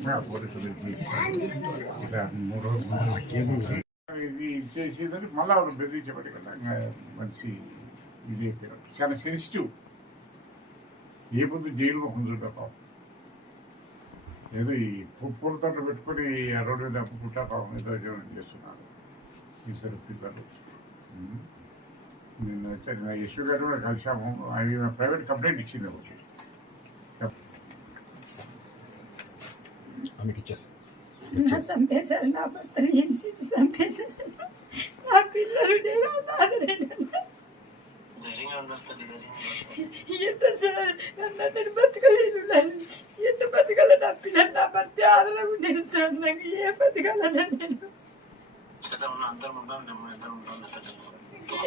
ఇలా 3 రోజులు కేబుల్ ఇది చేసేదని మళ్ళీ ఆవిడ బెదిరించబడి కదా మంచి ఇది అయిపోయారు. చాలా సెన్సిటివ్. ఏ పొద్దు జైలు ముఖం చూడపాం ఏదో ఈ పూలతో పెట్టుకొని ఆ రోడ్డు మీద అప్పుకుంటా పాపం ఏదో చేస్తున్నారు ఈసారి పిల్లలు. నేను వచ్చాను యశ్వ గారు కూడా కలిసాము. ఆయన ప్రైవేట్ కంప్లైంట్ ఇచ్చింది ఒకటి. చంపేశారు, నా భర్తను హింసించి చంపేశారు. నా పిల్లలు ఎంత సార్ నేను బతకలేను. ఎంత బతకాల నా పిల్లలు నా భర్త ఆదరణ నేను సార్. నాకు ఏ బతకాలన్నా నేను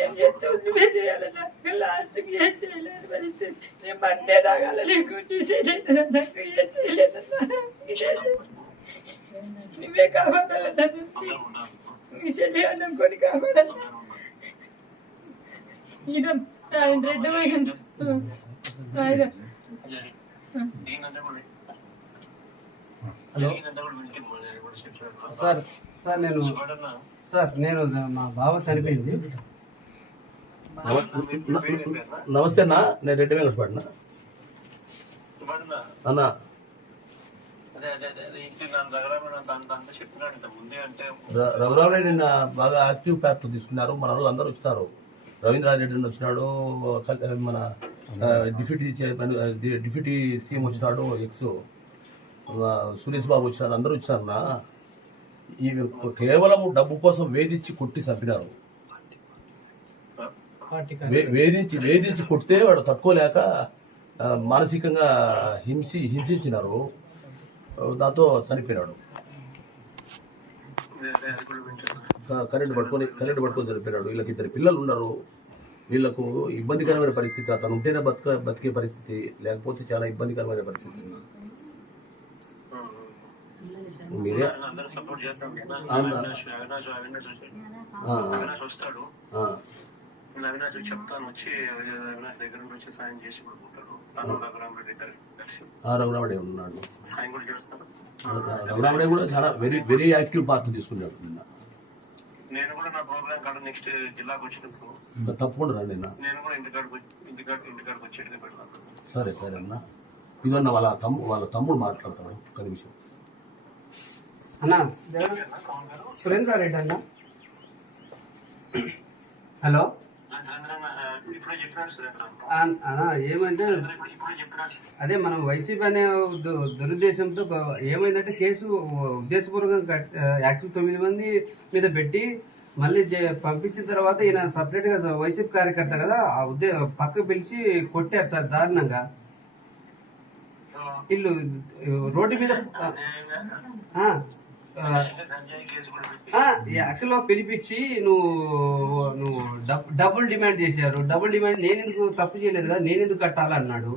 ఏం చేస్తే నువ్వే చేయాలన్నా. లాస్ట్కి ఏం చేయలేదు పరిస్థితి. నేను మండే తాగాలని గుడ్డి చేయలేదు. నాకు ఏం చేయలేదన్నా. నువ్వే కాపాడాలన్నా. నీ చెల్లి అన్నం కొని కాపాడాలన్నా. ఇది ఆయన రెడ్డి ఆయన హలో సార్ నేను మా బావ చనిపోయింది. నమస్తే అన్న, నేను రెడ్డి వెంకటపడినా అన్న. రఘురామరెడ్డి నిన్న బాగా యాక్టివ్ ప్యాక్ తీసుకున్నారు. మన వాళ్ళు అందరూ వచ్చినారు. రవీంద్రారెడ్డి వచ్చినాడు, మన డిప్యూటీ సీఎం వచ్చినాడు, ఎక్స్ సురేష్ బాబు వచ్చినాడు, అందరూ వచ్చినారన్నా. ఈ కేవలం డబ్బు కోసం వేధించి కొట్టి చంపినారు. వేధించి కొడితే వాడు తట్టుకోలేక మానసికంగా హింసించినారు. దాంతో చనిపోయినాడు. కరెంటు పట్టుకొని చనిపోయినాడు. వీళ్ళకి 2 పిల్లలు ఉన్నారు. వీళ్ళకు ఇబ్బందికరమైన పరిస్థితి. అతను ఉంటేనే బతికే పరిస్థితి, లేకపోతే చాలా ఇబ్బందికరమైన పరిస్థితి. మీరే అవినాష్ చెప్తాను వచ్చి అవినాష్ దగ్గర నుంచి సాయం చేసి పడిపోతాడు. రఘురామడే ఉన్నాడు. సాయం కూడా చేస్తాడు. రఘురామడే కూడా చాలా వెరీ యాక్టివ్ పార్ట్ తీసుకున్నాడు. నేను కూడా నా ప్రోగ్రామ్ కాడ నెక్స్ట్ జిల్లాకు వచ్చినప్పుడు తప్పకుండా రండి. నేను కూడా ఇంటికాడికి వచ్చేట్టుగా పెడతాను. సరే అన్న. ఇదన్న వాళ్ళ తమ్ముడు మాట్లాడతాడు. ఒక నిమిషం అన్నా. సురేంద్రారెడ్డి అన్న. హలో అన్నా, ఏమంటే అదే మనం వైసీపీ అనే దురుద్దేశంతో ఏమైందంటే కేసు ఉద్దేశపూర్వకంగా యాక్చువల్ 9 మంది మీద పెట్టి మళ్ళీ పంపించిన తర్వాత ఈయన సపరేట్ గా వైసీపీ కార్యకర్త కదా పక్క పిలిచి కొట్టారు సార్ దారుణంగా. వీళ్ళు రోడ్డు మీద యాక్చువల్గా పిలిపించి నువ్వు డబుల్ డిమాండ్ చేశారు. డబుల్ డిమాండ్ నేను ఎందుకు తప్పు చేయలేదు కదా, నేను ఎందుకు కట్టాలన్నాడు.